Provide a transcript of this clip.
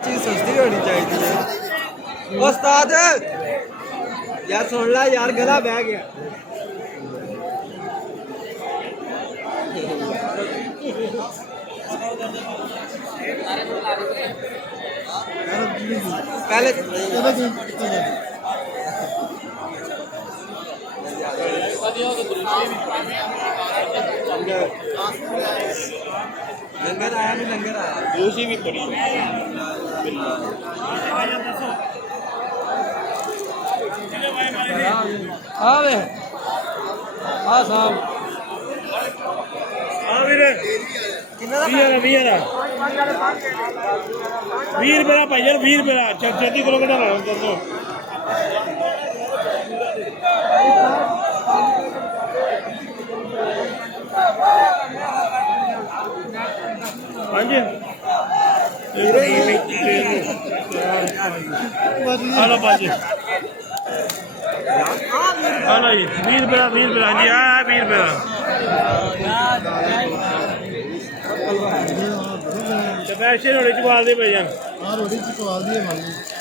चीज सस्ती होनी चाहिए उस्ताद यार सुन ला यार गला बह गया पहले लंगर आया नहीं लंगर आया दूसरी भी पड़ी आवे हाँ साहब हाँ वीरे ₹20 भाई यार ₹20 30 किलोमीटर है दोस्तों हाँ जी हेलो भाजी हेलो जी ₹20 हाँ जी हाँ ₹20 पैसे रोटी चवाल दे पे जान हाँ रोटी चवाल दी है